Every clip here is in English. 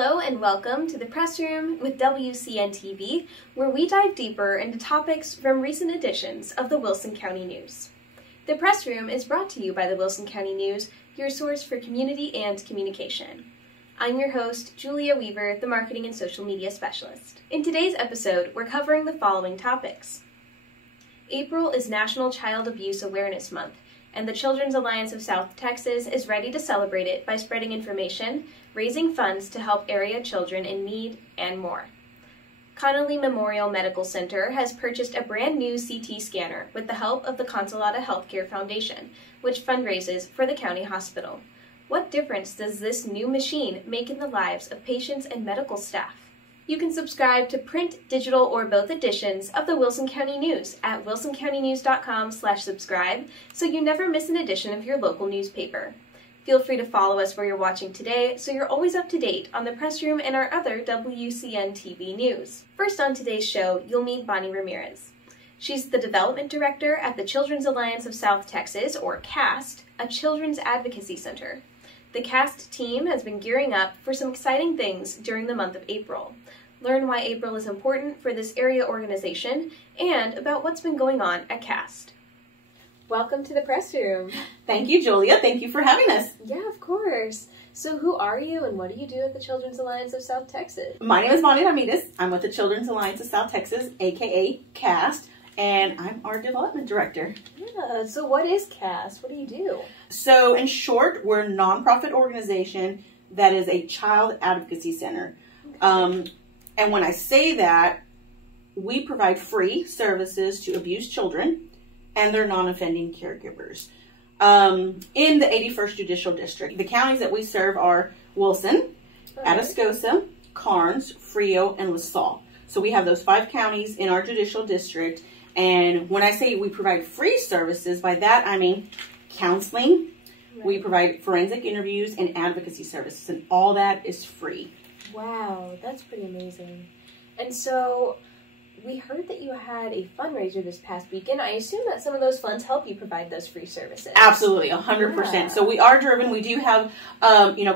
Hello and welcome to the Press Room with WCN-TV, where we dive deeper into topics from recent editions of the Wilson County News. The Press Room is brought to you by the Wilson County News, your source for community and communication. I'm your host, Julia Weaver, the Marketing and Social Media Specialist. In today's episode, we're covering the following topics. April is National Child Abuse Awareness Month, and the Children's Alliance of South Texas is ready to celebrate it by spreading information, raising funds to help area children in need, and more. Connally Memorial Medical Center has purchased a brand new CT scanner with the help of the Consolata Healthcare Foundation, which fundraises for the county hospital. What difference does this new machine make in the lives of patients and medical staff? You can subscribe to print, digital, or both editions of the Wilson County News at wilsoncountynews.com/subscribe so you never miss an edition of your local newspaper. Feel free to follow us where you're watching today so you're always up to date on the Press Room and our other WCN-TV news. First on today's show, you'll meet Bonnie Ramirez. She's the Development Director at the Children's Alliance of South Texas, or CAST, a children's advocacy center. The CAST team has been gearing up for some exciting things during the month of April. Learn why April is important for this area organization and about what's been going on at CAST. Welcome to the Press Room. Thank you, Julia. Thank you for having us. Yeah, of course. So who are you and what do you do at the Children's Alliance of South Texas? My name is Bonnie Ramirez. I'm with the Children's Alliance of South Texas, aka CAST, and I'm our Development Director. Yeah, so what is CAST? What do you do? So in short, we're a nonprofit organization that is a child advocacy center. Okay. And when I say that, we provide free services to abused children and their non-offending caregivers. In the 81st Judicial District, the counties that we serve are Wilson, Atascosa, Karnes, Frio, and LaSalle. So we have those 5 counties in our judicial district. And when I say we provide free services, by that I mean counseling, we provide forensic interviews, and advocacy services, and all that is free. Wow, that's pretty amazing. And so we heard that you had a fundraiser this past weekend. I assume that some of those funds help you provide those free services. Absolutely, 100%. Yeah. So we are driven. We do have,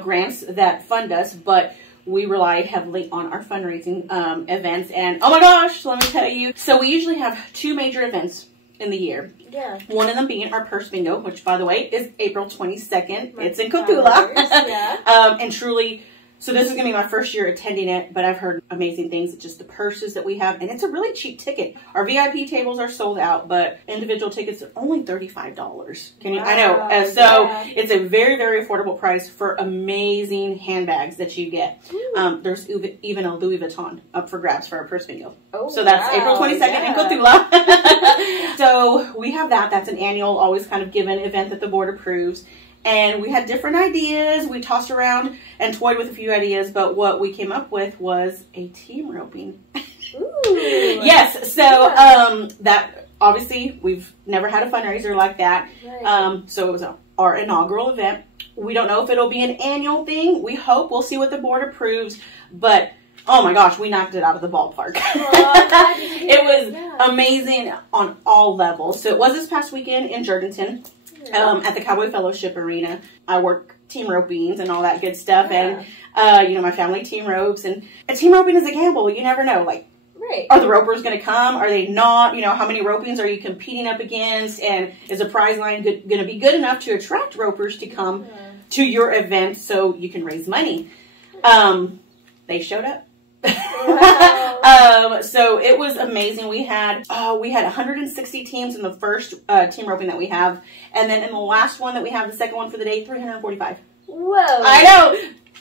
grants that fund us, but we rely heavily on our fundraising events. And oh my gosh, let me tell you. So we usually have 2 major events in the year. Yeah. One of them being our purse bingo, which by the way is April 22nd. It's in Cotulla. Yeah. And truly, so this is going to be my first year attending it, but I've heard amazing things. It's just the purses that we have, and it's a really cheap ticket. Our VIP tables are sold out, but individual tickets are only $35. Can you? Wow. I know. So it's a very, very affordable price for amazing handbags that you get. There's even a Louis Vuitton up for grabs for our purse bingo. Oh, so that's April 22nd in Cotulla. So we have that. That's an annual, always kind of given event that the board approves. And we had different ideas. We tossed around and toyed with a few ideas, but what we came up with was a team roping. Ooh. Yes, so that obviously we've never had a fundraiser like that. Right. So it was our inaugural event. We don't know if it'll be an annual thing. We hope. We'll see what the board approves, but oh my gosh, we knocked it out of the ballpark. It was amazing on all levels. So it was this past weekend in Jordanton. At the Cowboy Fellowship Arena. I work team ropings and all that good stuff. Yeah. And, my family team ropes. And a team roping is a gamble. You never know. Like, are the ropers going to come? Are they not? How many ropings are you competing up against? And is the prize line going to be good enough to attract ropers to come to your event so you can raise money? They showed up. Wow. So it was amazing. We had 160 teams in the first team roping that we have, and then in the last one that we have, the second one for the day, 345. Whoa! I know.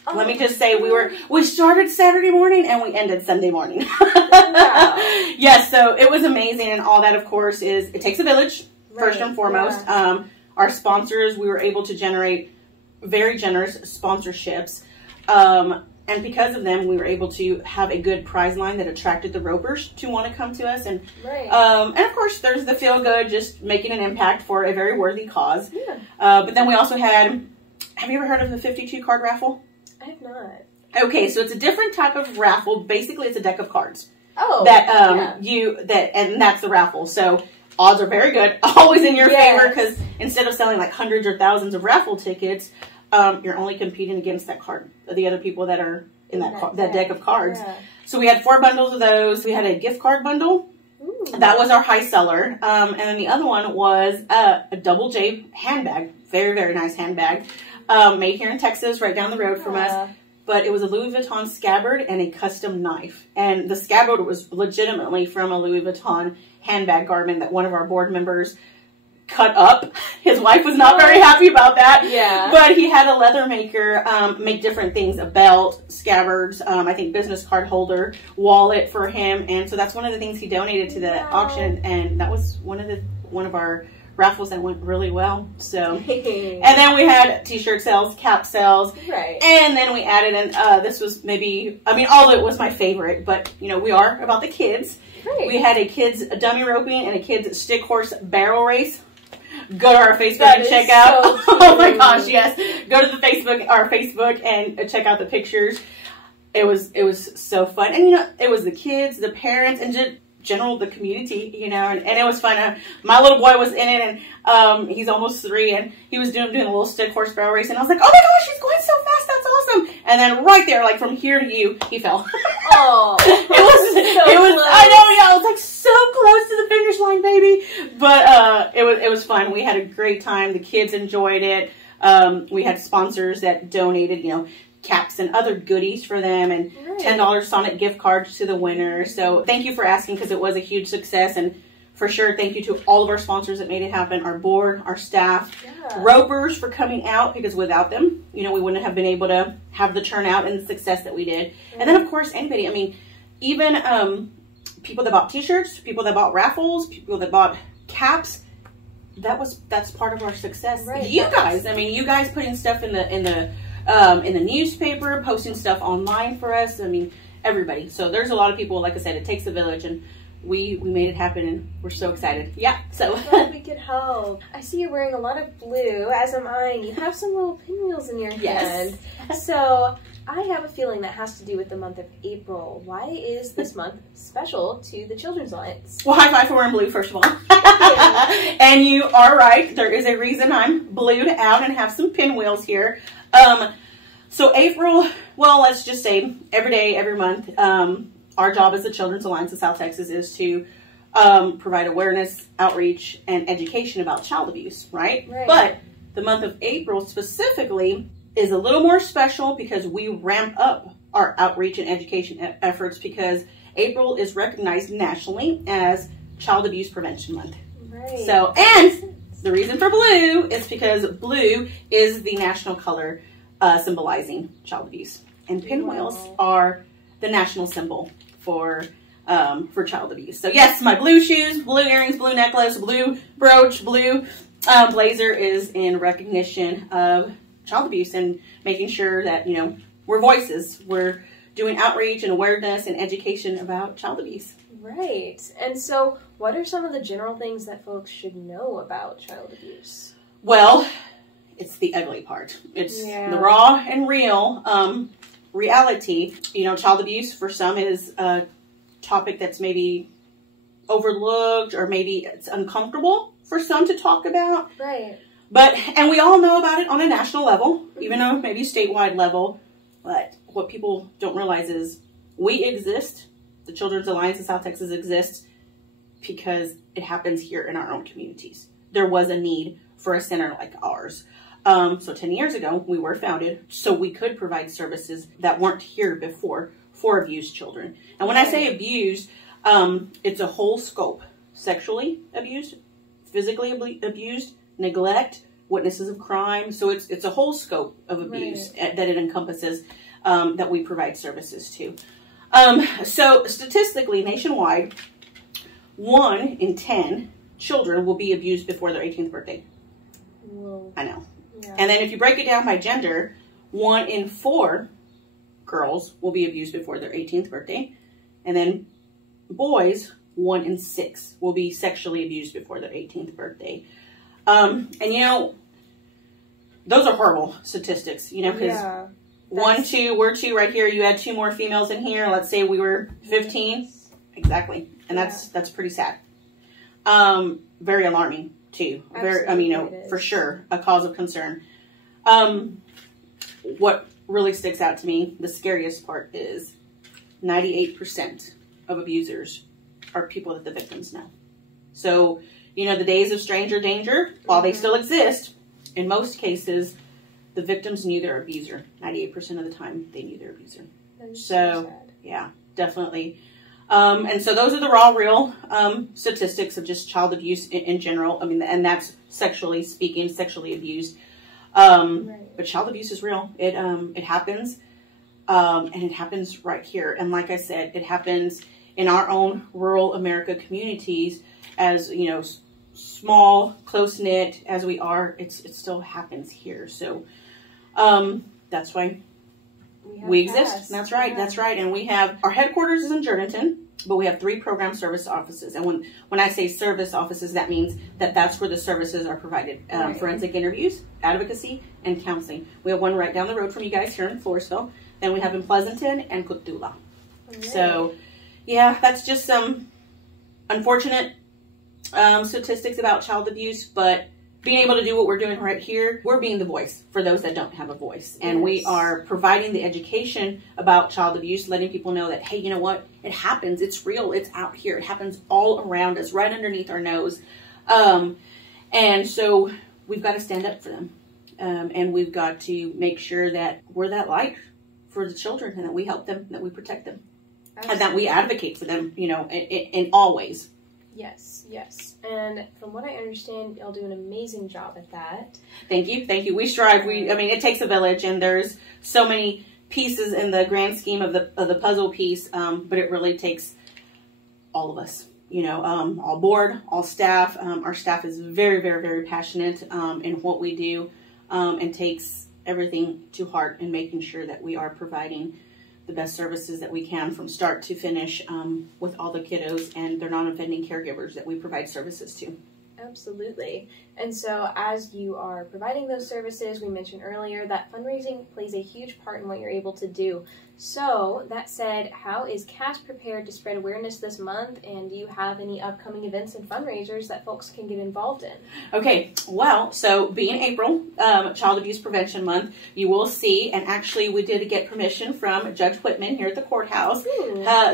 Oh. Let me just say, we started Saturday morning and we ended Sunday morning. Wow. Yes, so it was amazing, and all that, of course, it takes a village first and foremost. Yeah. Our sponsors, we were able to generate very generous sponsorships. And because of them, we were able to have a good prize line that attracted the ropers to want to come to us. And and of course, there's the feel good, just making an impact for a very worthy cause. Yeah. But then we also had, have you ever heard of the 52 card raffle? I have not. Okay, so it's a different type of raffle. Basically, it's a deck of cards. Oh. And that's the raffle. So odds are very good, always in your favor, because instead of selling like hundreds or thousands of raffle tickets, you're only competing against that card, the other people that are in that deck of cards. Yeah. So we had 4 bundles of those. We had a gift card bundle. Ooh. That was our high seller. And then the other one was a Double J handbag. Very, very nice handbag. Made here in Texas, right down the road from us. But it was a Louis Vuitton scabbard and a custom knife. And the scabbard was legitimately from a Louis Vuitton handbag garment that one of our board members cut up. His wife was not very happy about that. Yeah. But he had a leather maker make different things, a belt, scabbards, I think business card holder, wallet for him. And so that's one of the things he donated to the auction. And that was one of our raffles that went really well. So, and then we had t-shirt sales, cap sales. Right. And then we added in, this was all of it was my favorite, but we are about the kids. Right. We had a kids dummy roping and a kids stick horse barrel race. Go to our Facebook and check out. So oh my gosh, yes. Go to our Facebook and check out the pictures. It was so fun. And it was the kids, the parents, and just general the community, and it was fun. My little boy was in it, and he's almost 3, and he was doing a little stick horse barrel race, and I was like, oh my gosh, he's going so fast, that's awesome. And then right there, like from here to you, he fell. Oh, it was close. I know, yeah, I was like so close to the finish line, baby. But it was fun. We had a great time. The kids enjoyed it. We had sponsors that donated, caps and other goodies for them, and $10 Sonic gift cards to the winner. So thank you for asking, because it was a huge success, and for sure thank you to all of our sponsors that made it happen, our board, our staff, ropers for coming out, because without them, we wouldn't have been able to have the turnout and the success that we did. And then of course anybody, even people that bought t-shirts, people that bought raffles, people that bought caps, that's part of our success. Right. You guys putting stuff in the newspaper, posting stuff online for us. Everybody. So there's a lot of people, like I said, it takes a village, and we made it happen, and we're so excited. Yeah, so. I'm glad we could help. I see you're wearing a lot of blue, as am I, and you have some little pinwheels in your hand. So I have a feeling that has to do with the month of April. Why is this month special to the Children's Alliance? Well, high five for wearing blue, first of all. And you are right. There is a reason I'm blued out and have some pinwheels here. So April, well, let's just say every day, every month, our job as the Children's Alliance of South Texas is to provide awareness, outreach, and education about child abuse, right? But the month of April specifically is a little more special because we ramp up our outreach and education efforts, because April is recognized nationally as Child Abuse Prevention Month. Right. So, and the reason for blue is because blue is the national color symbolizing child abuse, and pinwheels are the national symbol for child abuse. So yes, my blue shoes, blue earrings, blue necklace, blue brooch, blue blazer is in recognition of child abuse, and making sure that we're voices, we're doing outreach and awareness and education about child abuse. Right. And so what are some of the general things that folks should know about child abuse? Well, it's the ugly part. It's the raw and real reality. Child abuse for some is a topic that's maybe overlooked, or maybe it's uncomfortable for some to talk about. Right. And we all know about it on a national level, even though maybe statewide level. But what people don't realize is we exist. The Children's Alliance of South Texas exists because it happens here in our own communities. There was a need for a center like ours. So 10 years ago, we were founded so we could provide services that weren't here before for abused children. And when I say abused, it's a whole scope. Sexually abused, physically abused, neglect, witnesses of crime. So it's a whole scope of abuse that it encompasses, that we provide services to. So statistically, nationwide, 1 in 10 children will be abused before their 18th birthday. Whoa. I know. Yeah. And then if you break it down by gender, 1 in 4 girls will be abused before their 18th birthday. And then boys, 1 in 6 will be sexually abused before their 18th birthday. And those are horrible statistics, because 1, 2, we're 2 right here. You had 2 more females in here. Let's say we were 15. Exactly. And that's pretty sad. Very alarming too. Very, for sure, a cause of concern. What really sticks out to me, the scariest part is 98% of abusers are people that the victims know. So, you know, the days of stranger danger, while they still exist, in most cases, the victims knew their abuser. 98% of the time, they knew their abuser. So, sad. Yeah, definitely. And so those are the raw, real statistics of just child abuse in general. I mean, and that's sexually speaking, sexually abused. But child abuse is real. It happens, and it happens right here. And like I said, it happens in our own rural America communities. As you know, small, close knit as we are, it still happens here. So that's why we exist. That's right. Yeah. That's right. And we have our headquarters is in Jourdanton, but we have 3 program service offices. And when I say service offices, that means that's where the services are provided. Forensic interviews, advocacy, and counseling. We have one right down the road from you guys here in Floresville. Then we have in Pleasanton and Cotulla. Okay. So, yeah, that's just some unfortunate statistics about child abuse, but being able to do what we're doing right here, we're being the voice for those that don't have a voice. And we are providing the education about child abuse, letting people know that, hey, you know what? It happens. It's real. It's out here. It happens all around us, right underneath our nose. And so we've got to stand up for them. And we've got to make sure that we're that light for the children and that we help them, that we protect them. Absolutely. And that we advocate for them, you know, in all ways. Yes, yes. And from what I understand, y'all do an amazing job at that. Thank you. Thank you. We strive. I mean, it takes a village, and there's so many pieces in the grand scheme of the puzzle piece, but it really takes all of us, you know, all board, all staff. Our staff is very, very, very passionate in what we do and takes everything to heart in making sure that we are providing the best services that we can from start to finish with all the kiddos and their non-offending caregivers that we provide services to. Absolutely. And so as you are providing those services, we mentioned earlier that fundraising plays a huge part in what you're able to do. So that said, how is CAST prepared to spread awareness this month? And do you have any upcoming events and fundraisers that folks can get involved in? Okay, well, so being April, Child Abuse Prevention Month, you will see, and actually we did get permission from Judge Whitman here at the courthouse.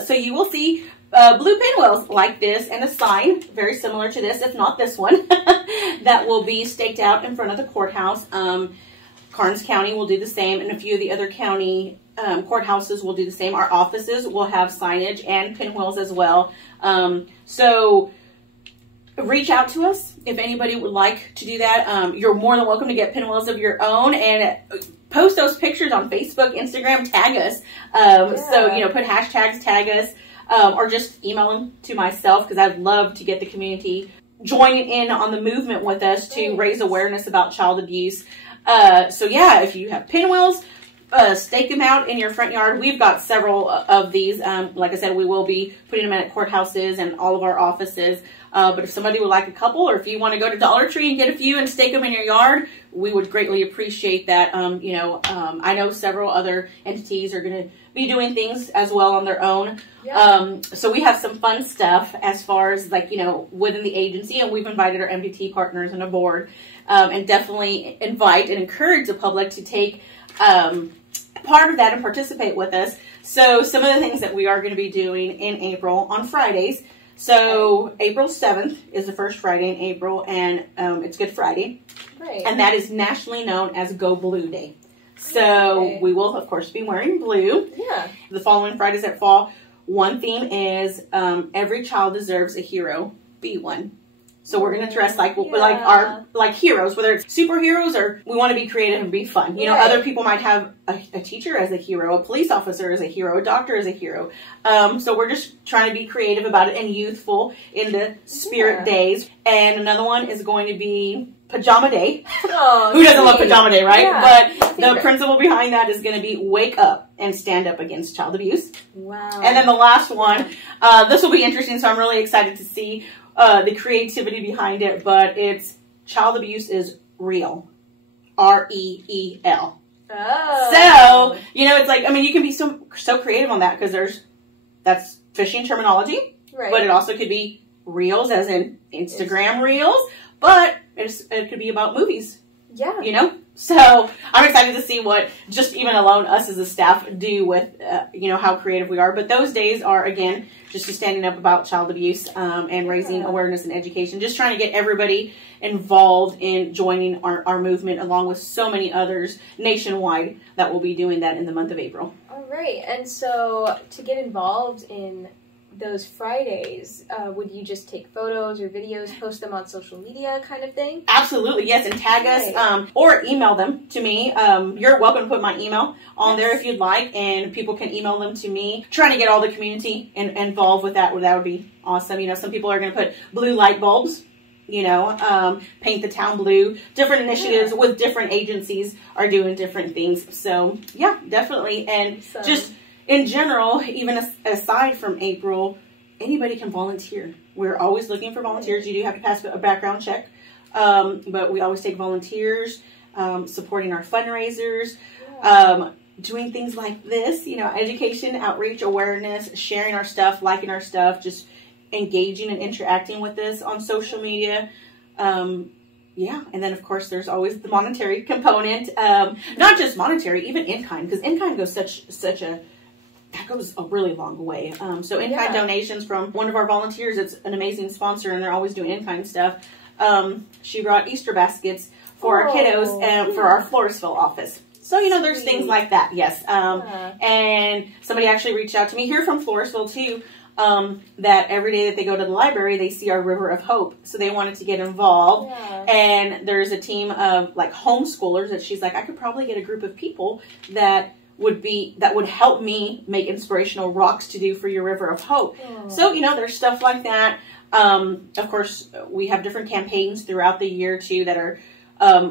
So you will see blue pinwheels like this and a sign very similar to this, if not this one, that will be staked out in front of the courthouse. Karnes County will do the same, and a few of the other county courthouses will do the same. Our offices will have signage and pinwheels as well. So reach out to us if anybody would like to do that. You're more than welcome to get pinwheels of your own and post those pictures on Facebook, Instagram, tag us. So, you know, put hashtags, tag us. Or just email them to myself because I'd love to get the community joining in on the movement with us to raise awareness about child abuse. So yeah, if you have pinwheels, stake them out in your front yard. We've got several of these. Like I said, we will be putting them at courthouses and all of our offices. But if somebody would like a couple, or if you want to go to Dollar Tree and get a few and stake them in your yard, we would greatly appreciate that. You know, I know several other entities are going to be doing things as well on their own. Yeah. So we have some fun stuff as far as, like, you know, within the agency, and we've invited our MDT partners and a board, and definitely invite and encourage the public to take part of that and participate with us. So some of the things that we are going to be doing in April on Fridays. So April 7th is the first Friday in April, and it's Good Friday. Right. And that is nationally known as Go Blue Day. So we will, of course, be wearing blue. Yeah. The following Fridays that fall, one theme is every child deserves a hero. Be one. So we're going to dress like like heroes, whether it's superheroes or we want to be creative and be fun. You know, other people might have a teacher as a hero, a police officer as a hero, a doctor as a hero. So we're just trying to be creative about it and youthful in the spirit days. And another one is going to be Pajama Day. Oh, who doesn't love Pajama Day, right? Yeah, but the principle behind that is going to be wake up and stand up against child abuse. Wow. And then the last one, this will be interesting, so I'm really excited to see the creativity behind it, but it's child abuse is real. REEL. Oh. So, you know, it's like, I mean, you can be so creative on that because that's fishing terminology, right? But it also could be reels as in Instagram reels, but it could be about movies. Yeah. You know, So I'm excited to see what just even alone us as a staff do with, how creative we are. But those days are, again, just standing up about child abuse and raising awareness and education, just trying to get everybody involved in joining our movement, along with so many others nationwide that will be doing that in the month of April. All right. And so to get involved in those Fridays, would you just take photos or videos, post them on social media kind of thing? Absolutely, yes, and tag us or email them to me. You're welcome to put my email on there if you'd like, and people can email them to me. Trying to get all the community involved with that would be awesome. Some people are going to put blue light bulbs, paint the town blue. Different initiatives with different agencies are doing different things. So, yeah, definitely. And just in general, even aside from April, anybody can volunteer. We're always looking for volunteers. You do have to pass a background check, but we always take volunteers, supporting our fundraisers, doing things like this, education, outreach, awareness, sharing our stuff, liking our stuff, just engaging and interacting with us on social media. And then of course there's always the monetary component, not just monetary, even in-kind, because in-kind goes that goes a really long way. So in-kind donations from one of our volunteers, it's an amazing sponsor, and they're always doing in-kind stuff. She brought Easter baskets for our kiddos and for our Floresville office. So, there's things like that, yes. And somebody actually reached out to me here from Floresville, too, that every day that they go to the library, they see our River of Hope. So they wanted to get involved. Yeah. And there's a team of, homeschoolers that she's like, I could probably get a group of people that would help me make inspirational rocks to do for your River of Hope. Oh. So, there's stuff like that. Of course, we have different campaigns throughout the year, too, that are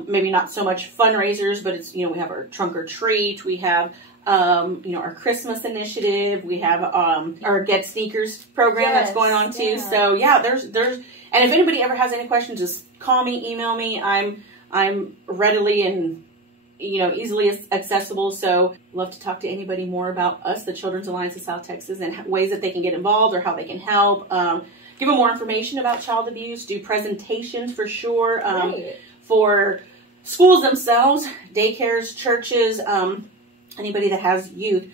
maybe not so much fundraisers, but it's, we have our Trunk or Treat. We have, our Christmas initiative. We have our Get Sneakers program that's going on, too. Yeah. So, yeah, there's, and if anybody ever has any questions, just call me, email me. I'm readily and easily accessible, so love to talk to anybody more about us, the Children's Alliance of South Texas, and ways that they can get involved or how they can help. Give them more information about child abuse, do presentations for sure, for schools themselves, daycares, churches, anybody that has youth.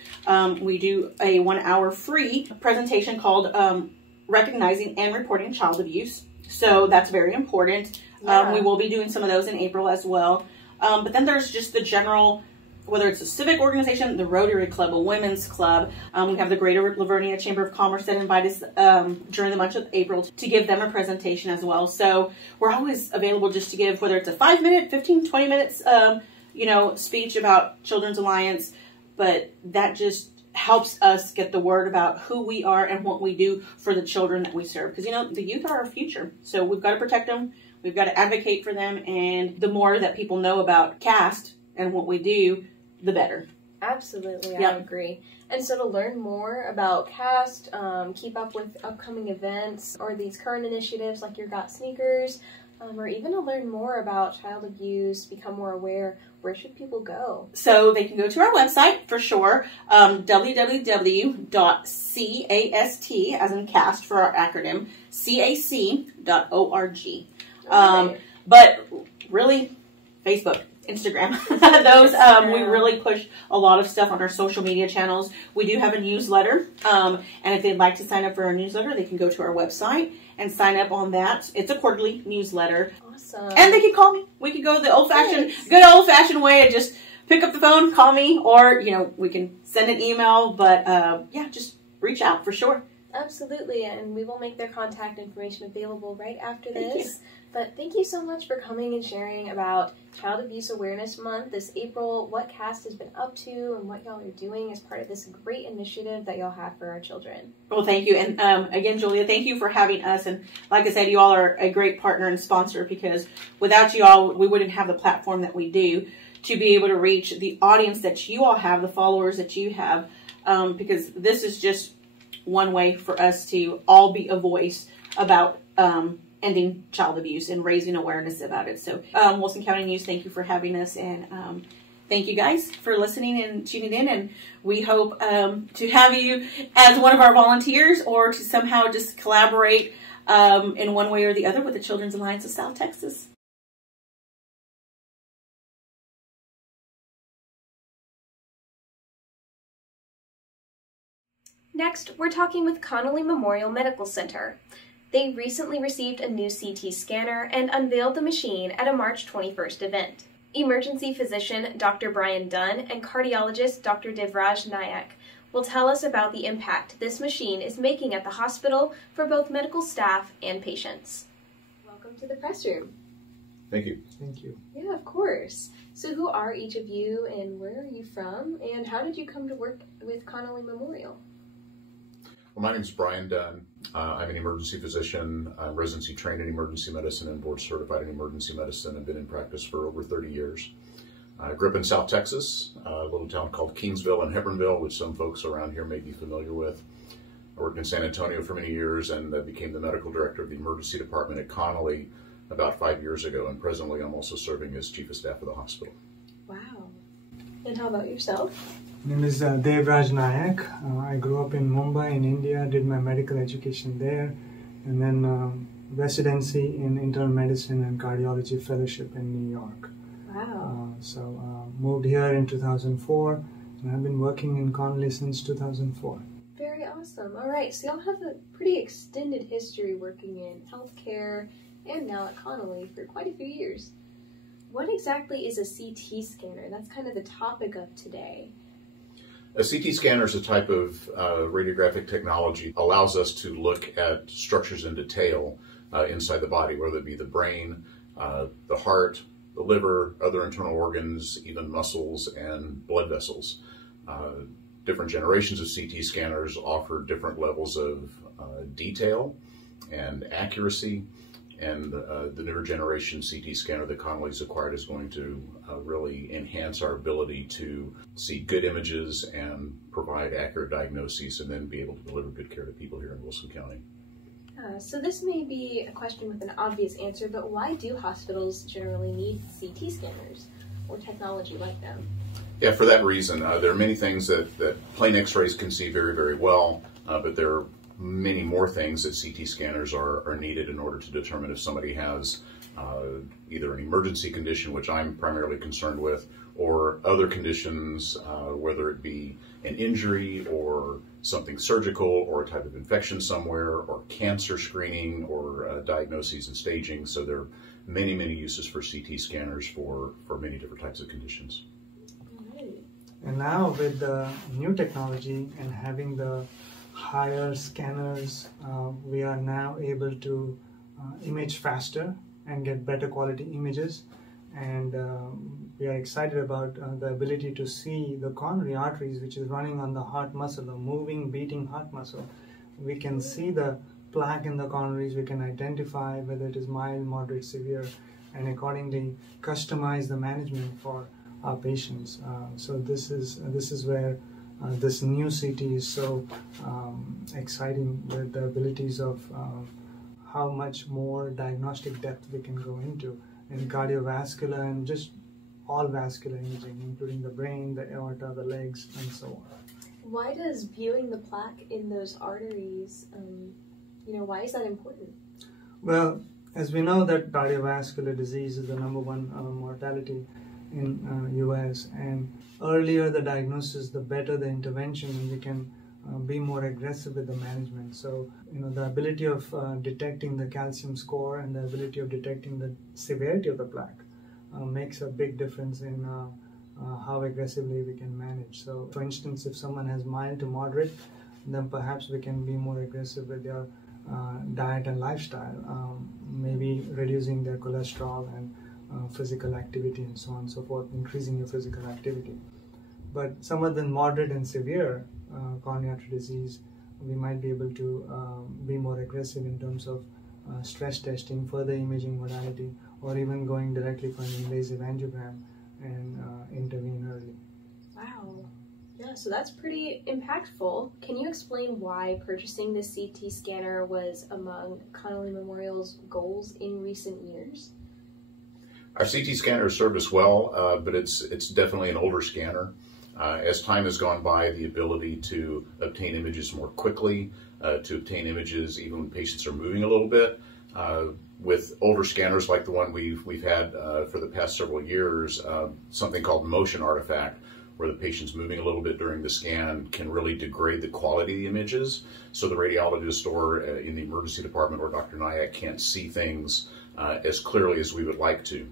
We do a 1-hour free presentation called Recognizing and Reporting Child Abuse, so that's very important. We will be doing some of those in April as well. But then there's just the general, whether it's a civic organization, the Rotary Club, a women's club. We have the Greater Livonia Chamber of Commerce that invite us during the month of April to give them a presentation as well. So we're always available just to give, whether it's a 5-minute, 15, 20 minutes, speech about Children's Alliance. But that just helps us get the word about who we are and what we do for the children that we serve. Because, the youth are our future. So we've got to protect them. We've got to advocate for them, and the more that people know about CAST and what we do, the better. Absolutely, I agree. And so to learn more about CAST, keep up with upcoming events or these current initiatives like your Got Sneakers, or even to learn more about child abuse, become more aware, where should people go? So they can go to our website for sure, www.cast, as in CAST for our acronym, cac.org. But really, Facebook, Instagram, those, we really push a lot of stuff on our social media channels. We do have a newsletter, and if they'd like to sign up for our newsletter, they can go to our website and sign up on that. It's a quarterly newsletter. Awesome. And they can call me. We can go the good old-fashioned way and just pick up the phone, call me, or, we can send an email, but, just reach out for sure. Absolutely, and we will make their contact information available right after this. But thank you so much for coming and sharing about Child Abuse Awareness Month this April, what CAST has been up to, and what y'all are doing as part of this great initiative that y'all have for our children. Well, thank you. And again, Julia, thank you for having us. And like I said, you all are a great partner and sponsor, because without you all, we wouldn't have the platform that we do to be able to reach the audience that you all have, the followers that you have, because this is just one way for us to all be a voice about ending child abuse and raising awareness about it. So Wilson County News, thank you for having us, and thank you guys for listening and tuning in, and we hope to have you as one of our volunteers, or to somehow just collaborate in one way or the other with the Children's Alliance of South Texas. Next, we're talking with Connally Memorial Medical Center. They recently received a new CT scanner and unveiled the machine at a March 21st event. Emergency physician Dr. Brian Dunn and cardiologist Dr. Devraj Nayak will tell us about the impact this machine is making at the hospital for both medical staff and patients. Welcome to the press room. Thank you. Thank you. Yeah, of course. So who are each of you and where are you from and how did you come to work with Connally Memorial? Well, my name is Brian Dunn. I'm an emergency physician. I'm residency trained in emergency medicine and board certified in emergency medicine. I've been in practice for over 30 years. I grew up in South Texas, a little town called Kingsville and Hebronville, which some folks around here may be familiar with. I worked in San Antonio for many years and became the medical director of the emergency department at Connally about 5 years ago. And presently I'm also serving as chief of staff of the hospital. Wow. And how about yourself? My name is Devraj Nayak. I grew up in Mumbai in India, did my medical education there, and then residency in internal medicine and cardiology fellowship in New York. Wow. Moved here in 2004, and I've been working in Connally since 2004. Very awesome. All right, so y'all have a pretty extended history working in healthcare and now at Connally for quite a few years. What exactly is a CT scanner? That's kind of the topic of today. A CT scanner is a type of radiographic technology, allows us to look at structures in detail inside the body, whether it be the brain, the heart, the liver, other internal organs, even muscles and blood vessels. Different generations of CT scanners offer different levels of detail and accuracy. And the newer generation CT scanner that Connally's acquired is going to really enhance our ability to see good images and provide accurate diagnoses and then be able to deliver good care to people here in Wilson County. So this may be a question with an obvious answer, but why do hospitals generally need CT scanners or technology like them? Yeah, for that reason. There are many things that plain x-rays can see very, very well, but there are many more things that CT scanners are needed in order to determine if somebody has either an emergency condition, which I'm primarily concerned with, or other conditions, whether it be an injury or something surgical or a type of infection somewhere or cancer screening or diagnoses and staging. So there are many, many uses for CT scanners for many different types of conditions. And now with the new technology and having the higher scanners, we are now able to image faster and get better quality images. And we are excited about the ability to see the coronary arteries, which is running on the heart muscle, the moving, beating heart muscle. We can see the plaque in the coronaries, we can identify whether it is mild, moderate, severe, and accordingly customize the management for our patients. So this is where this new CT is so exciting with the abilities of how much more diagnostic depth we can go into in cardiovascular and just all vascular imaging, including the brain, the aorta, the legs, and so on. Why does viewing the plaque in those arteries, why is that important? Well, as we know that cardiovascular disease is the #1 mortality in US, and earlier the diagnosis, the better the intervention, and we can be more aggressive with the management. So, the ability of detecting the calcium score and the ability of detecting the severity of the plaque makes a big difference in how aggressively we can manage. So, for instance, if someone has mild to moderate, then perhaps we can be more aggressive with their diet and lifestyle, maybe reducing their cholesterol and physical activity and so on and so forth, increasing your physical activity. But someone with moderate and severe coronary artery disease, we might be able to be more aggressive in terms of stress testing, further imaging modality, or even going directly for an invasive angiogram and intervene early. Wow. Yeah, so that's pretty impactful. Can you explain why purchasing this CT scanner was among Connally Memorial's goals in recent years? Our CT scanner has served us well, but it's definitely an older scanner. As time has gone by, the ability to obtain images more quickly, to obtain images even when patients are moving a little bit, with older scanners like the one we've had for the past several years, something called motion artifact where the patient's moving a little bit during the scan can really degrade the quality of the images. So the radiologist or in the emergency department or Dr. Nyack can't see things as clearly as we would like to.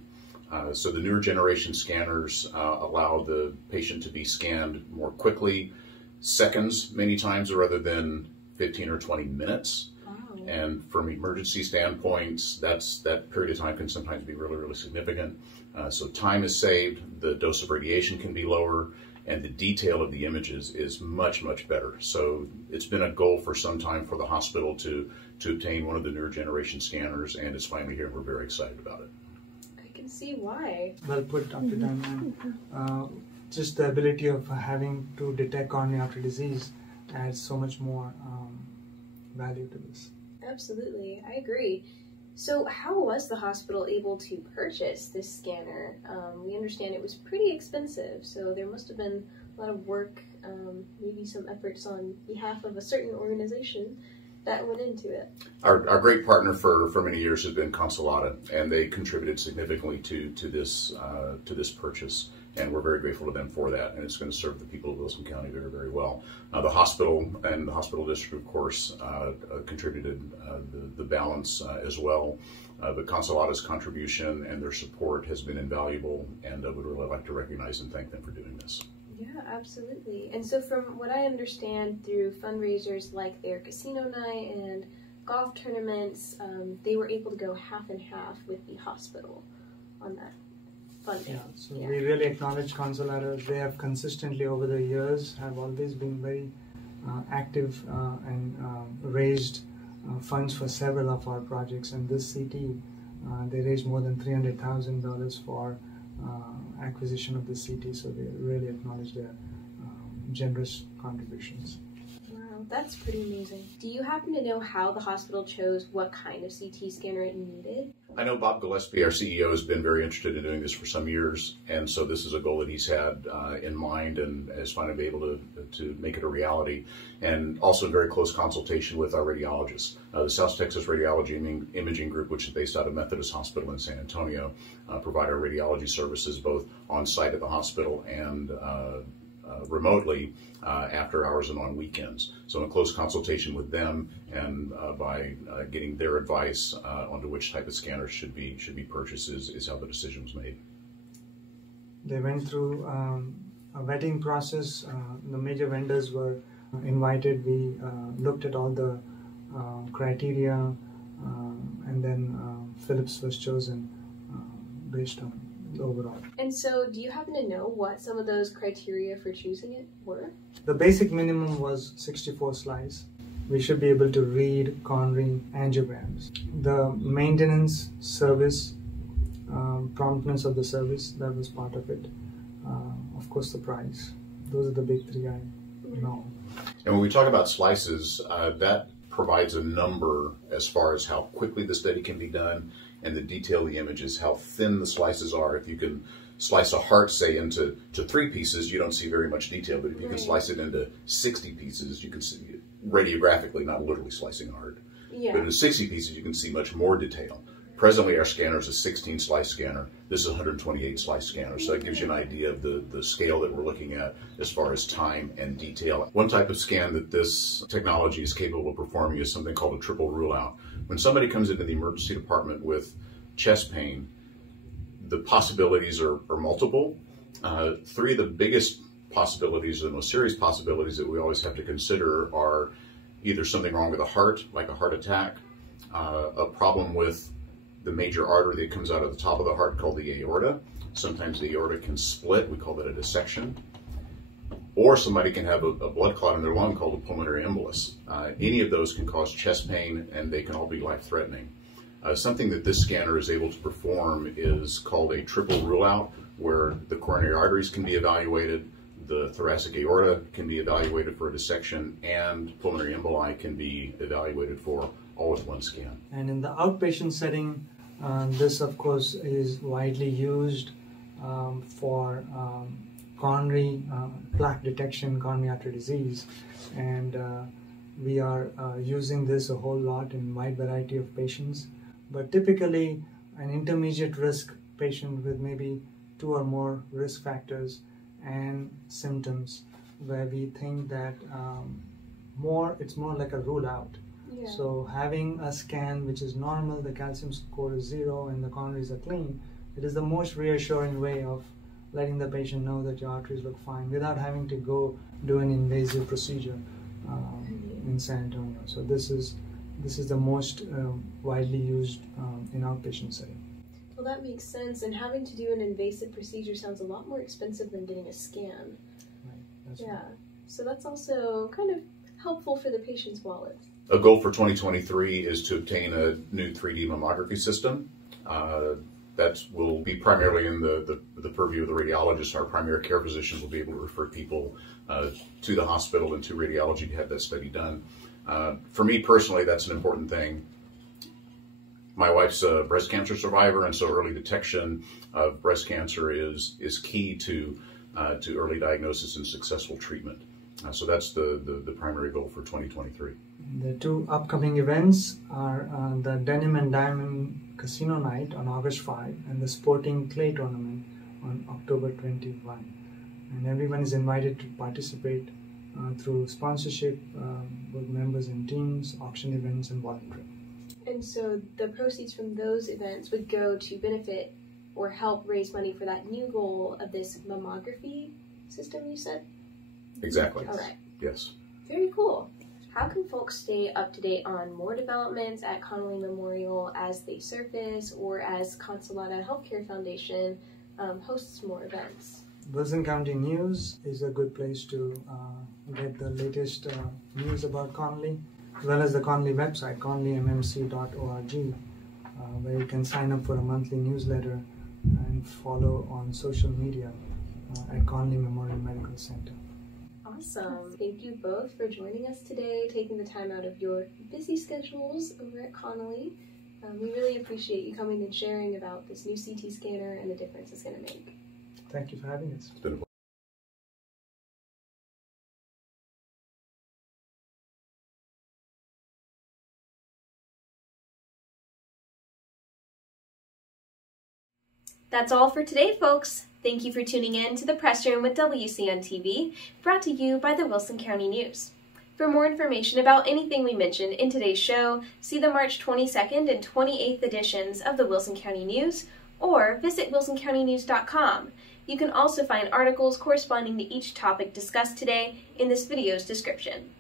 So the newer generation scanners allow the patient to be scanned more quickly, seconds many times rather than 15 or 20 minutes. Wow. And from emergency standpoints, that period of time can sometimes be really, really significant. So time is saved, the dose of radiation can be lower, and the detail of the images is much, much better. So it's been a goal for some time for the hospital to obtain one of the newer generation scanners, and it's finally here, and we're very excited about it. I can see why. Well put, Dr. Dunn. Just the ability of having to detect coronary artery disease adds so much more value to this. Absolutely, I agree. So how was the hospital able to purchase this scanner? We understand it was pretty expensive, so there must have been a lot of work, maybe some efforts on behalf of a certain organization that went into it. Our great partner for many years has been Consolata, and they contributed significantly to this purchase, and we're very grateful to them for that, and it's going to serve the people of Wilson County very, very well. The hospital and the hospital district, of course, contributed the balance as well. But Consolata's contribution and their support has been invaluable, and I would really like to recognize and thank them for doing this. Yeah, absolutely. And so from what I understand, through fundraisers like their casino night and golf tournaments, they were able to go half and half with the hospital on that funding. Yeah, so we really acknowledge Consolata. They have consistently over the years have always been very active and raised funds for several of our projects. And this CT, they raised more than $300,000 for acquisition of the CT, so they really acknowledge their generous contributions. Wow, that's pretty amazing. Do you happen to know how the hospital chose what kind of CT scanner it needed? I know Bob Gillespie, our CEO, has been very interested in doing this for some years, and so this is a goal that he's had in mind and has finally been able to make it a reality, and also in very close consultation with our radiologists. The South Texas Radiology Imaging Group, which is based out of Methodist Hospital in San Antonio, provide our radiology services both on site at the hospital and remotely after hours and on weekends. So in close consultation with them and by getting their advice onto which type of scanner should be purchased is how the decision was made. They went through a vetting process. The major vendors were invited. We looked at all the criteria, and then Philips was chosen based on the overall. And so do you happen to know what some of those criteria for choosing it were? The basic minimum was 64 slice. We should be able to read coronary angiograms. The maintenance service, promptness of the service, that was part of it. Of course, the price. Those are the big three I know. And when we talk about slices, that provides a number as far as how quickly the study can be done, and the detail of the images, how thin the slices are. If you can slice a heart, say, into 3 pieces, you don't see very much detail. But if you can slice it into 60 pieces, you can see radiographically, not literally slicing a heart. Yeah. But into 60 pieces, you can see much more detail. Presently, our scanner is a 16-slice scanner. This is a 128-slice scanner, so that gives you an idea of the scale that we're looking at as far as time and detail. One type of scan that this technology is capable of performing is something called a triple rule-out. When somebody comes into the emergency department with chest pain, the possibilities are multiple. 3 of the biggest possibilities, the most serious possibilities that we always have to consider are either something wrong with the heart, like a heart attack, a problem with the major artery that comes out of the top of the heart called the aorta. Sometimes the aorta can split, we call that a dissection. Or somebody can have a blood clot in their lung called a pulmonary embolus. Any of those can cause chest pain, and they can all be life-threatening. Something that this scanner is able to perform is called a triple rule-out, where the coronary arteries can be evaluated, the thoracic aorta can be evaluated for a dissection, and pulmonary emboli can be evaluated for all with one scan. And in the outpatient setting, this of course is widely used for coronary plaque detection, coronary artery disease, and we are using this a whole lot in a wide variety of patients. But typically, an intermediate risk patient with maybe 2 or more risk factors and symptoms, where we think that it's more like a rule out. Yeah. So having a scan which is normal, the calcium score is 0 and the coronaries are clean, it is the most reassuring way of letting the patient know that your arteries look fine without having to go do an invasive procedure in San Antonio. So this is the most widely used in outpatient setting. Well, that makes sense. And having to do an invasive procedure sounds a lot more expensive than getting a scan. Right. That's Yeah. right. So that's also kind of helpful for the patient's wallet. A goal for 2023 is to obtain a new 3D mammography system. That will be primarily in the purview of the radiologist. Our primary care physicians will be able to refer people to the hospital and to radiology to have that study done. For me personally, that's an important thing. My wife's a breast cancer survivor, and so early detection of breast cancer is key to early diagnosis and successful treatment. So that's the primary goal for 2023. The two upcoming events are the Denim and Diamond Casino Night on August 5 and the Sporting Clay Tournament on October 21. And everyone is invited to participate through sponsorship, both members and teams, auction events, and volunteering. And so the proceeds from those events would go to benefit or help raise money for that new goal of this mammography system, you said? Exactly. All right. Yes. Very cool. How can folks stay up to date on more developments at Connally Memorial as they surface, or as Consolata Healthcare Foundation hosts more events? Wilson County News is a good place to get the latest news about Connally, as well as the Connally website, connolymmc.org, where you can sign up for a monthly newsletter and follow on social media at Connally Memorial Medical Center. Awesome. Thank you both for joining us today, taking the time out of your busy schedules over at Connally. We really appreciate you coming and sharing about this new CT scanner and the difference it's going to make. Thank you for having us. It's been a That's all for today, folks. Thank you for tuning in to the Press Room with WCN TV, brought to you by the Wilson County News. For more information about anything we mentioned in today's show, see the March 22nd and 28th editions of the Wilson County News, or visit wilsoncountynews.com. You can also find articles corresponding to each topic discussed today in this video's description.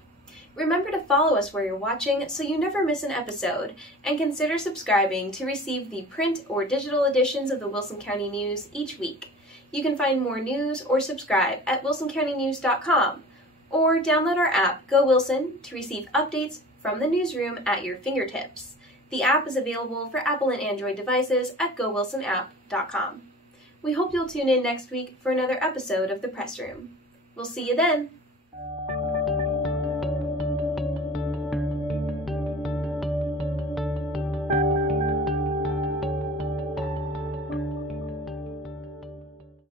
Remember to follow us where you're watching so you never miss an episode, and consider subscribing to receive the print or digital editions of the Wilson County News each week. You can find more news or subscribe at wilsoncountynews.com, or download our app, Go Wilson, to receive updates from the newsroom at your fingertips. The app is available for Apple and Android devices at gowilsonapp.com. We hope you'll tune in next week for another episode of The Press Room. We'll see you then!